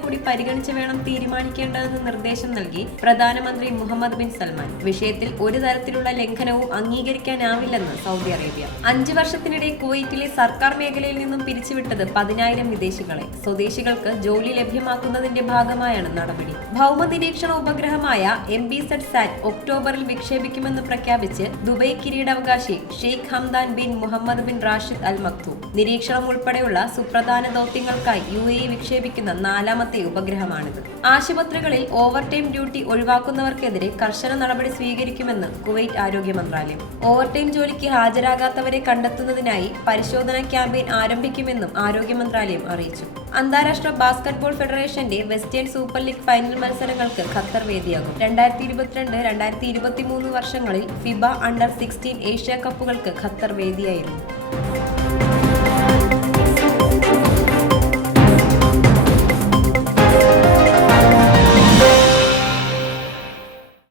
കൂടി പരിഗണിച്ച് വേണം തീരുമാനിക്കേണ്ടതെന്ന് നിർദ്ദേശം നൽകി പ്രധാനമന്ത്രി മുഹമ്മദ് ബിൻ സൽമാൻ. വിഷയത്തിൽ ഒരു തരത്തിലുള്ള ലംഘനവും അംഗീകരിക്കാനാവില്ലെന്ന് സൗദി അറേബ്യ. അഞ്ചു വർഷത്തിനിടെ കുവൈറ്റിലെ സർക്കാർ മേഖലയിൽ നിന്നും പിരിച്ചുവിട്ടത് പതിനായിരം വിദേശികളെ. സ്വദേശികൾക്ക് ജോലി ലഭ്യമാക്കുന്നതിന്റെ ഭാഗമായാണ് നടപടി. ഭൗമ നിരീക്ഷണ ഉപഗ്രഹമായ എം ബി സെഡ് സാറ്റ് ഒക്ടോബറിൽ വിക്ഷേപിക്കുമെന്ന് പ്രഖ്യാപിച്ച് ദുബൈ കിരീടാവകാശി Sheikh Hamdan bin Mohammed bin Rashid Al Maktoum. നിരീക്ഷണം ഉൾപ്പെടെയുള്ള സുപ്രധാന ദൗത്യങ്ങൾക്കായി യു എ വിക്ഷേപിക്കുന്ന നാലാമത്തെ ഉപഗ്രഹമാണിത്. ആശുപത്രികളിൽ ഓവർ ടൈം ഡ്യൂട്ടി ഒഴിവാക്കുന്നവർക്കെതിരെ കർശന നടപടി സ്വീകരിക്കുമെന്ന് കുവൈറ്റ് ആരോഗ്യ മന്ത്രാലയം. ഓവർ ടൈം ജോലിക്ക് ഹാജരാകാത്തവരെ കണ്ടെത്തുന്നതിനായി പരിശോധന ക്യാമ്പയിൻ ആരംഭിക്കുമെന്നും ആരോഗ്യ മന്ത്രാലയം അറിയിച്ചു. അന്താരാഷ്ട്ര ബാസ്കറ്റ്ബോൾ ഫെഡറേഷന്റെ വെസ്റ്റേൺ സൂപ്പർ ലീഗ് ഫൈനൽ മത്സരങ്ങൾക്ക് ഖത്തർ വേദിയാകും. രണ്ടായിരത്തി ഇരുപത്തിരണ്ട് രണ്ടായിരത്തി ഇരുപത്തി മൂന്ന് വർഷങ്ങളിൽ ഫിബ അണ്ടർ സിക്സ്റ്റീൻ ഏഷ്യ കപ്പുകൾക്ക് ഖത്തർ വേദിയായിരുന്നു.